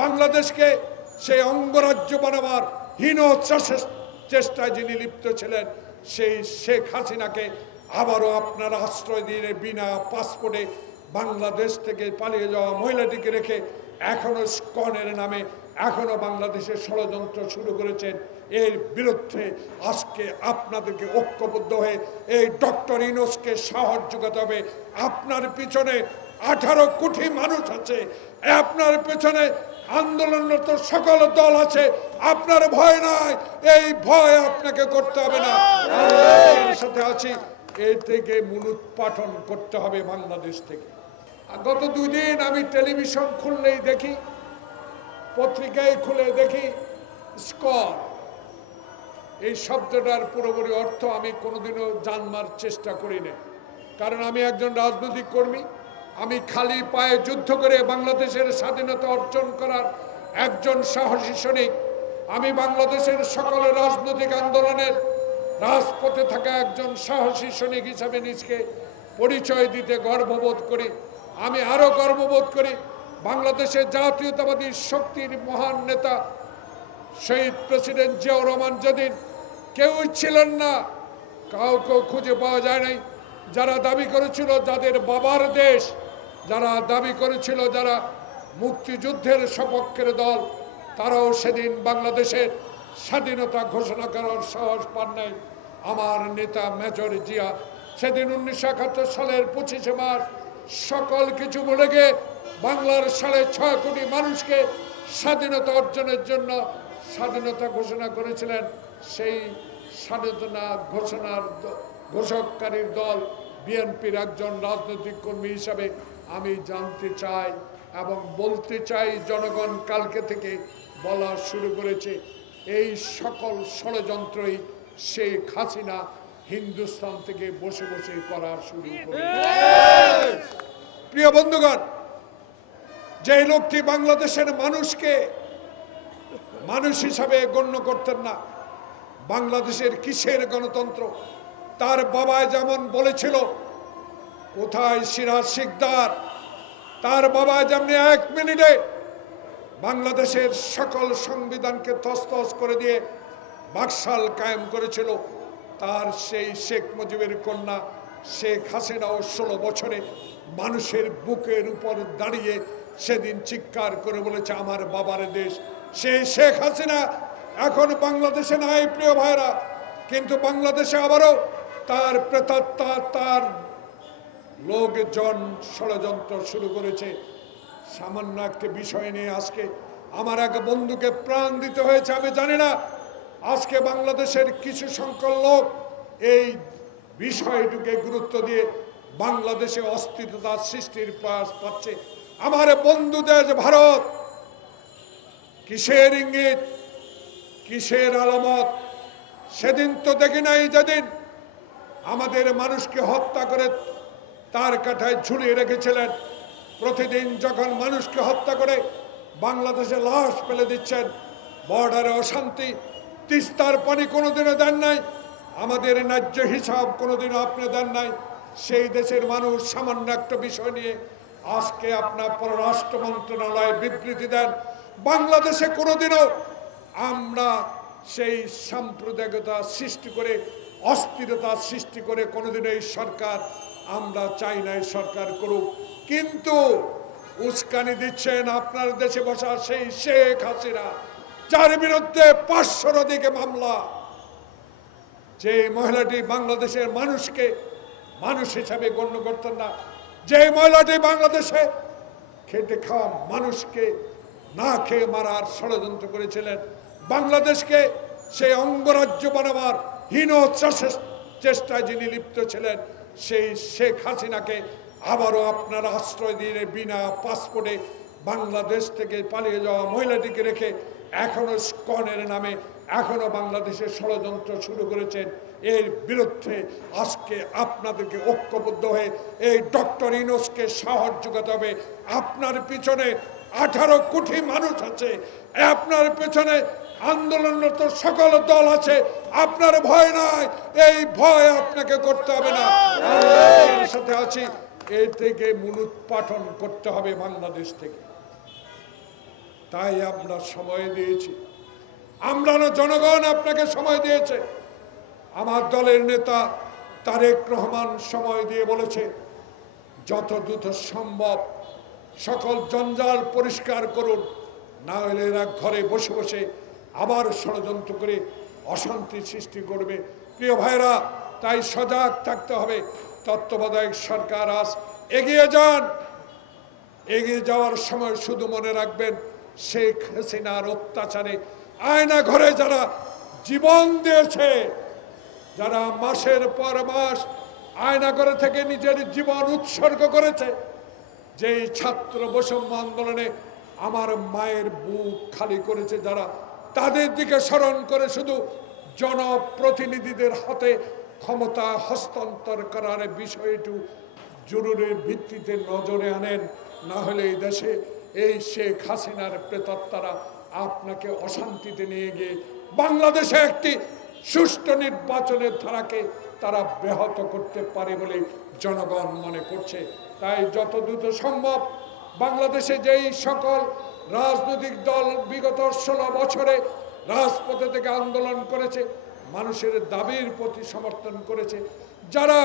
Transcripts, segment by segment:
বাংলাদেশকে সেই অঙ্গরাজ্য বানাবার হীন চেষ্টায় যিনি লিপ্ত ছিলেন সেই শেখ হাসিনাকে আবারও আপনারা আশ্রয় দিয়ে বিনা পাসপোর্টে বাংলাদেশ থেকে পালিয়ে যাওয়া মহিলাটিকে রেখে এখনো স্কনের নামে এখনো বাংলাদেশের ষড়যন্ত্র শুরু করেছেন। এর বিরুদ্ধে আজকে আপনাদেরকে ঐক্যবদ্ধ হয়ে এই ডক্টর ইউনূসকে সাহস যোগাতে হবে। আপনার পিছনে 18 কোটি মানুষ আছে, আপনার পেছনে আন্দোলনরত সকল দল আছে, আপনার ভয় নাই, এই ভয় আপনাকে করতে হবে না। আমরা সাথে আছি, এই থেকে মূলোৎপাটন করতে হবে বাংলাদেশ থেকে। গত 2 দিন আমি টেলিভিশন খুললেই দেখি, পত্রিকায় খুলে দেখি স্কর। এই শব্দটার পুরোপুরি অর্থ আমি কোনোদিনও জানবার চেষ্টা করি না, কারণ আমি একজন রাজনৈতিক কর্মী। আমি খালি পায়ে যুদ্ধ করে বাংলাদেশের স্বাধীনতা অর্জন করার একজন সাহসী সৈনিক। আমি বাংলাদেশের সকল রাজনৈতিক আন্দোলনের রাজপথে থাকা একজন সাহসী সৈনিক হিসাবে নিজকে পরিচয় দিতে গর্ববোধ করি। আমি আরও গর্ববোধ করি বাংলাদেশের জাতীয়তাবাদী শক্তির মহান নেতা শহীদ প্রেসিডেন্ট জিয়াউর রহমান যেদিন কেউই ছিলেন না, কাউকে খুঁজে পাওয়া যায় নাই, যারা দাবি করেছিল যাদের বাবার দেশ, যারা দাবি করেছিল যারা মুক্তিযুদ্ধের সপক্ষের দল, তারাও সেদিন বাংলাদেশের স্বাধীনতা ঘোষণা করার সাহস পান নাই। আমার নেতা মেজর জিয়া সেদিন 1971 সালের 25শে মার্চ সকল কিছু বলে গিয়ে বাংলার 6.5 কোটি মানুষকে স্বাধীনতা অর্জনের জন্য স্বাধীনতা ঘোষণা করেছিলেন। সেই স্বাধীনতা ঘোষণার ঘোষককারীর দল বিএনপির একজন রাজনৈতিক কর্মী হিসাবে আমি জানতে চাই এবং বলতে চাই, জনগণ কালকে থেকে বলা শুরু করেছে এই সকল ষড়যন্ত্রই শেখ হাসিনা হিন্দুস্তান থেকে বসে বসে করা শুরু করেছে। প্রিয় বন্ধুগণ, যে লোকটি বাংলাদেশের মানুষকে মানুষ হিসাবে গণ্য করতেন না, বাংলাদেশের কিসের গণতন্ত্র, তার বাবা যেমন বলেছিল কোথায় সিরাজ শিকদার, তার বাবা যেমনি 1 মিনিটে বাংলাদেশের সকল সংবিধানকে তছনছ করে দিয়ে বাকশাল কায়েম করেছিল, তার সেই শেখ মুজিবের কন্যা শেখ হাসিনাও 16 বছরে মানুষের বুকের উপর দাঁড়িয়ে সেদিন চিৎকার করে বলেছে আমার বাবার দেশ। সেই শেখ হাসিনা এখন বাংলাদেশে নাই প্রিয় ভাইরা, কিন্তু বাংলাদেশে আবারও তার প্রেতাত্মা, তার লোকজন ষড়যন্ত্র শুরু করেছে। সামান্য একটা বিষয় নিয়ে আজকে আমার এক বন্ধুকে প্রাণ দিতে হয়েছে। আমি জানি না আজকে বাংলাদেশের কিছু সংখ্যক লোক এই বিষয়টিকে গুরুত্ব দিয়ে বাংলাদেশে অস্থিরতা সৃষ্টির প্রয়াস পাচ্ছে। আমার বন্ধু দেশ ভারত কিসের ইঙ্গিত, কিসের আলামত? সেদিন তো দেখি নাই যেদিন আমাদের মানুষকে হত্যা করে তার কাঠায় ঝুলিয়ে রেখেছিলেন। প্রতিদিন যখন মানুষকে হত্যা করে বাংলাদেশে লাশ ফেলে দিচ্ছেন, বর্ডারে অশান্তি, তিস্তার পানি কোনোদিনও দেন নাই, আমাদের ন্যায্য হিসাব কোনোদিনও আপনি দেন নাই। সেই দেশের মানুষ সামান্য একটা বিষয় নিয়ে আজকে আপনার পররাষ্ট্র মন্ত্রণালয়ে বিবৃতি দেন। বাংলাদেশে কোনোদিনও আমরা সেই সাম্প্রদায়িকতা সৃষ্টি করে অস্থিরতা সৃষ্টি করে কোনোদিনও এই সরকার আমরা চাই না এই সরকার করুক, কিন্তু উস্কানি দিচ্ছেন আপনার দেশে বসা সেই শেখ হাসিনা, যার বিরুদ্ধে 500-র অধিক মামলা। যে মহিলাটি বাংলাদেশের মানুষকে মানুষ হিসাবে গণ্য করতেন না, যে মহিলাটি বাংলাদেশে খেটে খাওয়া মানুষকে না খেয়ে মারার ষড়যন্ত্র করেছিলেন, বাংলাদেশকে সেই অঙ্গরাজ্য বানাবার হীন চেষ্টায় যিনি লিপ্ত ছিলেন, সেই শেখ হাসিনাকে আবারও আপনারা আশ্রয় দিয়ে বিনা পাসপোর্টে বাংলাদেশ থেকে পালিয়ে যাওয়া মহিলাটিকে রেখে এখনো স্কনের নামে এখনো বাংলাদেশের ষড়যন্ত্র শুরু করেছেন। এর বিরুদ্ধে আজকে আপনাদেরকে ঐক্যবদ্ধ হয়ে এই ডক্টর ইউনূসকে সাহস যোগাতে হবে। আপনার পিছনে 18 কোটি মানুষ আছে, আপনার পেছনে আন্দোলনরত সকল দল আছে, আপনার ভয় নাই, এই ভয় আপনাকে করতে হবে না। আমরা সাথে আছি, এই থেকে মূলোৎপাটন করতে হবে বাংলাদেশ থেকে। তাই আমরা সময় দিয়েছি। আমরা না, জনগণ আপনাকে সময় দিয়েছে। আমার দলের নেতা তারেক রহমান সময় দিয়ে বলেছে, যত দ্রুত সম্ভব সকল জঞ্জাল পরিষ্কার করুন, না হলে এরা ঘরে বসে বসে আবার ষড়যন্ত্র করে অশান্তি সৃষ্টি করবে। প্রিয় ভাইরা, তাই সজাগ থাকতে হবে। তত্ত্বাবধায়ক সরকার আজ এগিয়ে যান। এগিয়ে যাওয়ার সময় শুধু মনে রাখবেন, শেখ হাসিনার অত্যাচারে আয়না ঘরে যারা জীবন দিয়েছে, যারা মাসের পর মাস আয়নাঘরে থেকে নিজের জীবন উৎসর্গ করেছে, যেই ছাত্র বৈষম্য আন্দোলনে আমার মায়ের বুক খালি করেছে যারা, তাদের দিকে স্মরণ করে শুধু জনপ্রতিনিধিদের হাতে ক্ষমতা হস্তান্তর করার বিষয়টি জরুরি ভিত্তিতে নজরে আনেন। না হলে এই দেশে এই শেখ হাসিনার প্রেতাত্মারা আপনাকে অশান্তিতে নিয়ে গিয়ে বাংলাদেশে একটি সুষ্ঠু নির্বাচনের ধারাকে তারা ব্যাহত করতে পারে বলে জনগণ মনে করছে। তাই যত দ্রুত সম্ভব বাংলাদেশে যেই সকল রাজনৈতিক দল বিগত 16 বছরে রাজপথে থেকে আন্দোলন করেছে, মানুষের দাবির প্রতি সমর্থন করেছে, যারা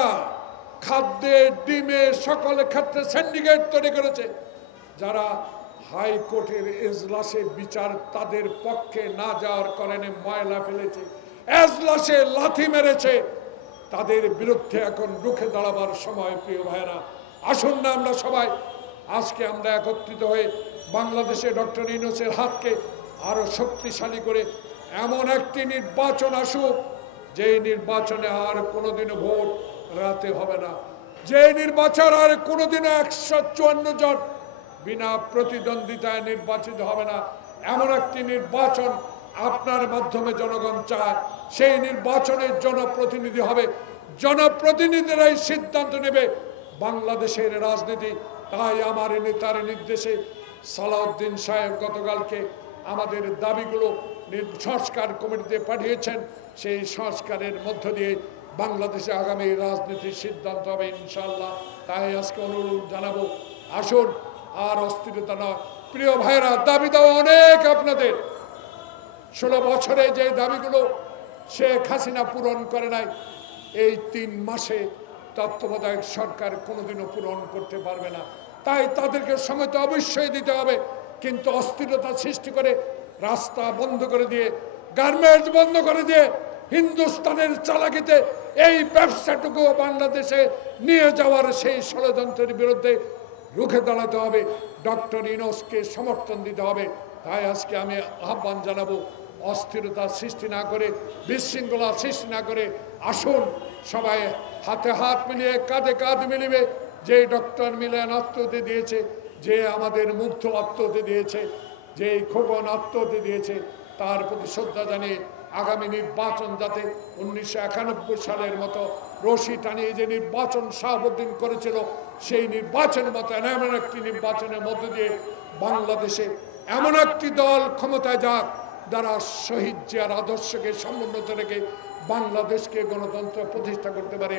খাদ্যে ডিমে সকল ক্ষেত্রে সিন্ডিকেট তৈরি করেছে, যারা হাইকোর্টের এজলাসে বিচার তাদের পক্ষে না যাওয়ার কারণে ময়লা ফেলেছে, এজলাসে লাথি মেরেছে, তাদের বিরুদ্ধে এখন রুখে দাঁড়াবার সময়। প্রিয় ভাইরা, আসুন না আমরা সবাই আজকে আমরা একত্রিত হয়ে বাংলাদেশে ডক্টর ইউনূসের হাতকে আরো শক্তিশালী করে এমন একটি নির্বাচন আসুক, যে নির্বাচনে আর কোনোদিনও ভোট রাতে হবে না, যে নির্বাচন আর কোনোদিনও 154 জন বিনা প্রতিদ্বন্দ্বিতায় নির্বাচিত হবে না। এমন একটি নির্বাচন আপনার মাধ্যমে জনগণ চায়। সেই নির্বাচনের জনপ্রতিনিধি হবে, জনপ্রতিনিধিরাই সিদ্ধান্ত নেবে বাংলাদেশের রাজনীতি। তাই আমার নেতার নির্দেশে সালাউদ্দিন সাহেব গতকালকে আমাদের দাবিগুলো সংস্কার কমিটিতে পাঠিয়েছেন। সেই সংস্কারের মধ্য দিয়ে বাংলাদেশে আগামী রাজনীতির সিদ্ধান্ত হবে ইনশাআল্লাহ। তাই আজকে অনুরোধ জানাবো, আসুন আর অস্থিরতা নয়। প্রিয় ভাইরা, দাবি দেওয়া অনেক আপনাদের। 16 বছরে যে দাবিগুলো শেখ হাসিনা পূরণ করে নাই, এই 3 মাসে তত্ত্বাবধায়ক সরকার কোনোদিনও পূরণ করতে পারবে না। তাই তাদেরকে সময় তো অবশ্যই দিতে হবে, কিন্তু অস্থিরতা সৃষ্টি করে রাস্তা বন্ধ করে দিয়ে, গার্মেন্টস বন্ধ করে দিয়ে, হিন্দুস্তানের চালাকিতে এই ব্যবসাটুকু বাংলাদেশে নিয়ে যাওয়ার সেই ষড়যন্ত্রের বিরুদ্ধে রুখে দাঁড়াতে হবে। ডক্টর ইউনূসকে সমর্থন দিতে হবে। তাই আজকে আমি আহ্বান জানাবো, অস্থিরতা সৃষ্টি না করে, বিশৃঙ্খলা সৃষ্টি না করে আসুন সবাই হাতে হাত মিলিয়ে, কাঁধে কাঁধ মিলিয়ে, যে ডক্টর মিলন আত্মহত্যা দিয়েছে, যে আমাদের মুগ্ধ আত্মহত্যা দিয়েছে, যে খোকন আত্মহত্যা দিয়েছে, তার প্রতি শ্রদ্ধা জানিয়ে আগামী নির্বাচন যাতে 1991 সালের মতো রশি টানিয়ে যে নির্বাচন শাহাবুদ্দিন করেছিল, সেই নির্বাচনের মতো এমন একটি নির্বাচনের মধ্য দিয়ে বাংলাদেশে এমন একটি দল ক্ষমতায় যাক, যারা শহীদ জিয়ার আদর্শকে সমুন্নত রেখে বাংলাদেশকে গণতন্ত্র প্রতিষ্ঠা করতে পারে।